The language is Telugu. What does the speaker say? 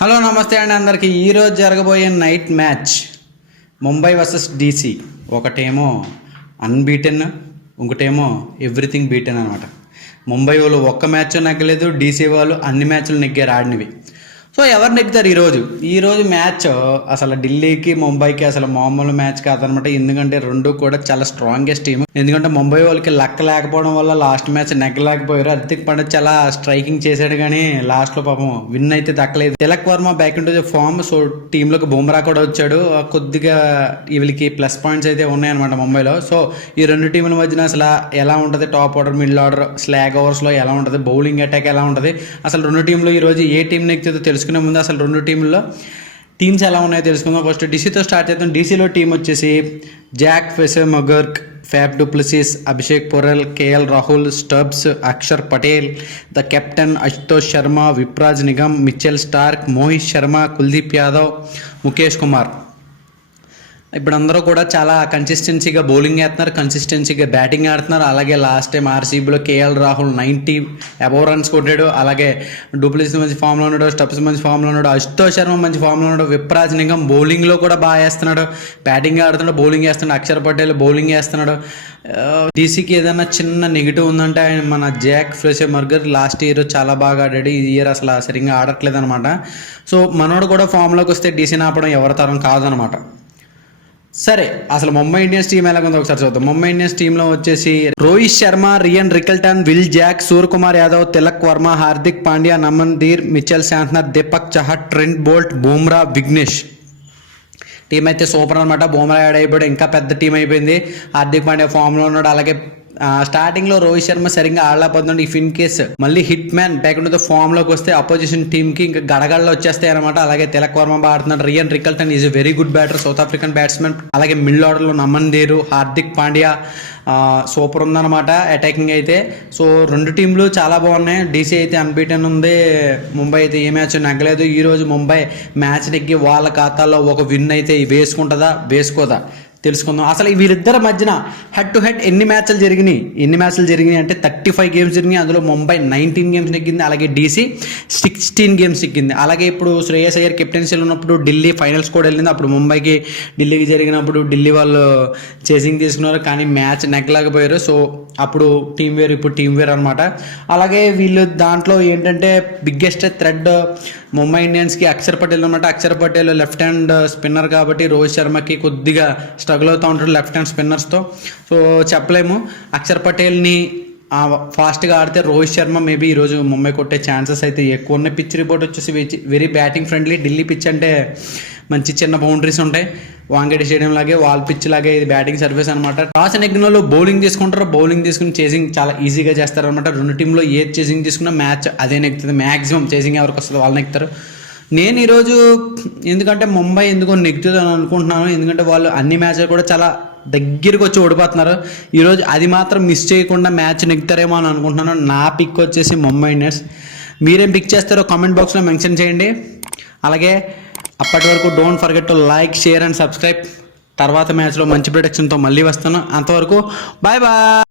హలో నమస్తే అండి అందరికీ. ఈరోజు జరగబోయే night match Mumbai versus DC. ఒకటేమో అన్బీటెన్, ఇంకోటేమో ఎవ్రీథింగ్ బీటెన్ అనమాట. ముంబై వాళ్ళు ఒక్క మ్యాచ్ నెగ్గలేదు, డీసీ వాళ్ళు అన్ని మ్యాచ్లు నెగ్గారు ఆడినవి. సో ఎవరు నెగ్గుతారు ఈరోజు మ్యాచ్ అసలు ఢిల్లీకి ముంబైకి అసలు మామూలు మ్యాచ్ కాదనమాట. ఎందుకంటే రెండు కూడా చాలా స్ట్రాంగెస్ట్ టీమ్. ఎందుకంటే ముంబై వాళ్ళకి లక్ లేకపోవడం వల్ల లాస్ట్ మ్యాచ్ నెగ్గలేకపోయారు. హార్దిక్ పాండ్యా చాలా స్ట్రైకింగ్ చేశాడు కానీ లాస్ట్లో పాపం విన్ అయితే దక్కలేదు. Tilak Varma back in to the form. So టీంలోకి బుమ్రా కూడా వచ్చాడు. కొద్దిగా వీళ్ళకి ప్లస్ పాయింట్స్ అయితే ఉన్నాయన్నమాట ముంబైలో. సో ఈ రెండు టీముల మధ్యన అసలు ఎలా ఉంటుంది, top order, middle order, slog ఓవర్స్లో ఎలా ఉంటుంది, బౌలింగ్ అటాక్ ఎలా ఉంటుంది, అసలు రెండు టీంలు ఈరోజు ఏ టీం నెగ్గుతుందో తెలుసుకునే ముందు అసలు రెండు టీంల్లో టీమ్స్ ఎలా ఉన్నాయో తెలుసుకుందాం. ఫస్ట్ డీసీతో స్టార్ట్ చేద్దాం. డీసీలో టీం వచ్చేసి Jake Fraser McGurk, Faf du Plessis, Abhishek Porel, KL Rahul, Stubbs, Axar Patel, the captain Ashutosh Sharma, Vipraj Nigam, Mitchell Starc, Mohit Sharma, Kuldeep Yadav, Mukesh Kumar. ఇప్పుడు అందరూ కూడా చాలా కన్సిస్టెన్సీగా బౌలింగ్ వేస్తున్నారు, కన్సిస్టెన్సీగా బ్యాటింగ్ ఆడుతున్నారు. అలాగే లాస్ట్ టైం ఆర్సీబీలో కేఎల్ రాహుల్ 90 అబౌవ్ రన్స్ కొట్టాడు. అలాగే డూప్లెసిస్ మంచి ఫామ్లో ఉన్నాడు, స్టబ్స్ మంచి ఫామ్లో ఉన్నాడు, అశుతోష్ శర్మ మంచి ఫామ్లో ఉన్నాడు, విప్రాజ్ నిగమ్ బౌలింగ్లో కూడా బాగా వేస్తున్నాడు, బ్యాటింగ్ ఆడుతున్నాడు, బౌలింగ్ వేస్తున్నాడు, అక్షర్ పటేల్ బౌలింగ్ వేస్తున్నాడు. డీసీకి ఏదైనా చిన్న నెగిటివ్ ఉందంటే మన జాక్ ఫెసెమగర్క్ లాస్ట్ ఇయర్ చాలా బాగా ఆడాడు. ఈ ఇయర్ అసలు సరిగ్గా ఆడట్లేదు అనమాట. సో మనోడు కూడా ఫామ్లోకి వస్తే డీసీని ఆపడం ఎవరి తరం కాదనమాట. సరే, అసలు ముంబై ఇండియన్స్ టీం ఎలాగుందో ఒకసారి చూద్దాం. ముంబై ఇండియన్స్ టీంలో వచ్చేసి Rohit Sharma, Ryan Rickelton, Will Jacks, Suryakumar Yadav, Tilak Varma, Hardik Pandya, Naman Dhir, Mitchell Santner, Deepak Chahar, Trent Boult, Bumrah, Vignesh. Team అయితే సూపర్ అనమాట. బుమ్రా యాడ్ అయిపోయాడు, ఇంకా పెద్ద టీం అయిపోయింది. హార్దిక్ పాండ్యా ఫామ్లో ఉన్నాడు. అలాగే స్టార్టింగ్ లో రోహిత్ శర్మ సరిగ్గా ఆడలేకపోతున్నాడు. ఇఫ్ ఇన్ కేస్ మళ్ళీ hit man back to the form లోకి వస్తే అపోజిషన్ టీమ్ కి ఇంకా గడగడలు వచ్చేస్తాయి అనమాట. అలాగే తిలక్ వర్మ బాగా ఆడుతున్నాడు. Ryan Rickelton is a very good batter, South African batsmen. అలాగే మిడిల్ ఆర్డర్ లో నమన్ ధీర్, హార్దిక్ పాండ్యా సూపర్ ఉందన్నమాట అటాకింగ్ అయితే. సో రెండు టీంలు చాలా బాగున్నాయి. డీసీ అయితే అన్బీటెన్ ఉంది, ముంబై అయితే ఏ మ్యాచ్ నెగ్గలేదు. ఈ రోజు ముంబై మ్యాచ్ నెగ్గి వాళ్ళ ఖాతాలో ఒక విన్ అయితే వేసుకుంటుందా వేసుకోదా తెలుసుకుందాం. అసలు వీరిద్దరి మధ్యన హెడ్ టు హెడ్ ఎన్ని మ్యాచ్లు జరిగినాయి అంటే 35 గేమ్స్ జరిగినాయి. అందులో ముంబై 19 గేమ్స్ నెగ్గింది, అలాగే డీసీ 16 గేమ్స్ నెగ్గింది. అలాగే ఇప్పుడు శ్రేయస్ అయ్యర్ కెప్టెన్సీలో ఉన్నప్పుడు ఢిల్లీ ఫైనల్స్ కూడా వెళ్ళింది. అప్పుడు ముంబైకి ఢిల్లీకి జరిగినప్పుడు ఢిల్లీ వాళ్ళు చేసింగ్ తీసుకున్నారు, కానీ మ్యాచ్ నెగ్గలేకపోయారు. సో అప్పుడు టీం వేర్, ఇప్పుడు టీం వేర్ అనమాట. అలాగే వీళ్ళు దాంట్లో ఏంటంటే బిగ్గెస్ట్ థ్రెడ్ ముంబై ఇండియన్స్కి అక్షర్ పటేల్ అనమాట. Akshar Patel left hand spinner కాబట్టి రోహిత్ శర్మకి కొద్దిగా స్ట్రగుల్ అవుతూ ఉంటాడు లెఫ్ట్ హ్యాండ్ స్పిన్నర్స్తో. సో చెప్పలేము. అక్షర్ పటేల్ని ఫాస్ట్గా ఆడితే రోహిత్ శర్మ మేబీ ఈరోజు ముంబై కొట్టే ఛాన్సెస్ అయితే ఎక్కువ ఉన్నాయి. పిచ్ రిపోర్ట్ వచ్చేసి very batting friendly. Delhi pitch అంటే మంచి చిన్న బౌండరీస్ ఉంటాయి, వాంగేడి స్టేడియం లాగే, వాల్ పిచ్ లాగే ఇది బ్యాటింగ్ సర్వీస్ అనమాట. టాస్ నెగ్గిన వాళ్ళు బౌలింగ్ తీసుకుంటారు, బౌలింగ్ తీసుకుని చేసింగ్ చాలా ఈజీగా చేస్తారనమాట. రెండు టీంలో ఏది చేసింగ్ తీసుకున్నా మ్యాచ్ అదే నెగ్గుతుంది. మ్యాక్సిమం చేసింగ్ ఎవరికి వస్తుందో వాళ్ళు నెగ్గుతారు. నేను ఈరోజు ఎందుకంటే ముంబై ఎందుకో నెగ్గుతుంది అని అనుకుంటున్నాను, ఎందుకంటే వాళ్ళు అన్ని మ్యాచ్లు కూడా చాలా దగ్గరికి వచ్చి ఓడిపోతున్నారు. ఈరోజు అది మాత్రం మిస్ చేయకుండా మ్యాచ్ నెగ్గుతారేమో అని అనుకుంటున్నాను. నా పిక్ వచ్చేసి ముంబై ఇండియన్స్. మీరేం పిక్ చేస్తారో కామెంట్ బాక్స్లో మెన్షన్ చేయండి. అలాగే అప్పటి వరకు don't forget to like, share and subscribe. తర్వాత మ్యాచ్లో మంచి ప్రొడక్షన్తో మళ్ళీ వస్తాను. అంతవరకు బాయ్ బాయ్.